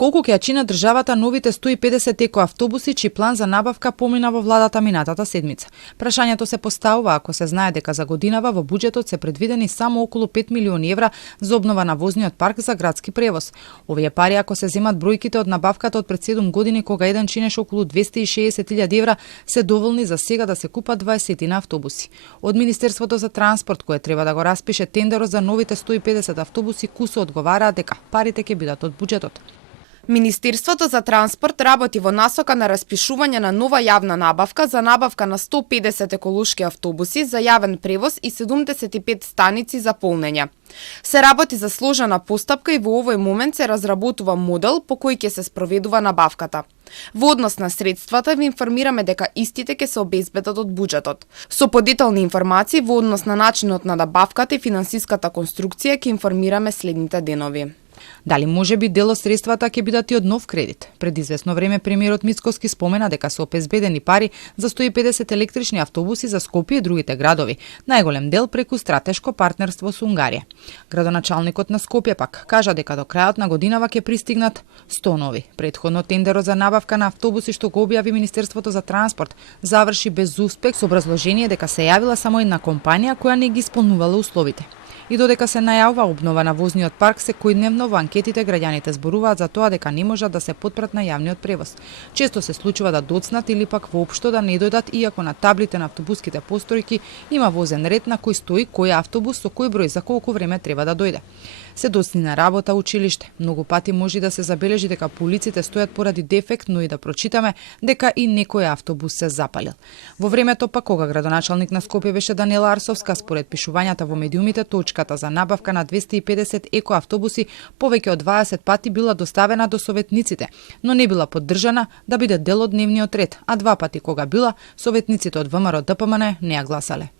Колку ќе ја чинат државата новите 150 екоавтобуси чиј план за набавка помина во владата минатата седмица? Прашањето се поставува ако се знае дека за годинава во буџетот се предвидени само околу 5 милиони евра за обнова на возниот парк за градски превоз. Овие пари, ако се земат бројките од набавката од пред 7 години кога еден чинеше околу 260.000 евра, се доволни за сега да се купат 20 на автобуси. Од Министерството за транспорт, кое треба да го распише тендерот за новите 150 автобуси, кусо одговараат дека парите ќе бидат од буџетот. Министерството за транспорт работи во насока на распишување на нова јавна набавка за набавка на 150 еколошки автобуси за јавен превоз и 75 станици за полнење. Се работи за сложена постапка и во овој момент се разработува модел по кој ќе се спроведува набавката. Во однос на средствата ви информираме дека истите ќе се обезбедат од буџетот. Со подетални информации во однос на начинот на набавката и финансиската конструкција ќе информираме следните денови. Дали може би дел од средствата ќе бидат и од нов кредит? Пред известно време премиерот Мицкоски спомена дека се обезбедени пари за 150 електрични автобуси за Скопје и другите градови, најголем дел преку стратешко партнерство со Унгарија. Градоначалникот на Скопје пак кажа дека до крајот на годинава ќе пристигнат 100 нови. Предходно тендерот за набавка на автобуси што го објави Министерството за транспорт заврши без успех со образложение дека се јавила само една компанија која не ги исполнувала условите. И додека се најавува обнова на возниот парк, секојдневно во анкетите граѓаните зборуваат за тоа дека не можат да се потпрат на јавниот превоз. Често се случува да доцнат или пак воопшто да не дојдат, иако на таблите на автобуските постојки има возен ред на кој стои кој автобус со кој број за колку време треба да дојде. Се доцни на работа, училиште. Многу пати може да се забележи дека по улиците стојат поради дефект, но и да прочитаме дека и некој автобус се запалил. Во времето пак кога градоначалник на Скопје беше Даниела Арсовска, според пишувањата во медиумите, точката за набавка на 250 екоавтобуси повеќе од 20 пати била доставена до советниците, но не била поддржана да биде дел од дневниот ред, а 2 пати кога била, советниците од ВМРО ДПМН не ја гласале.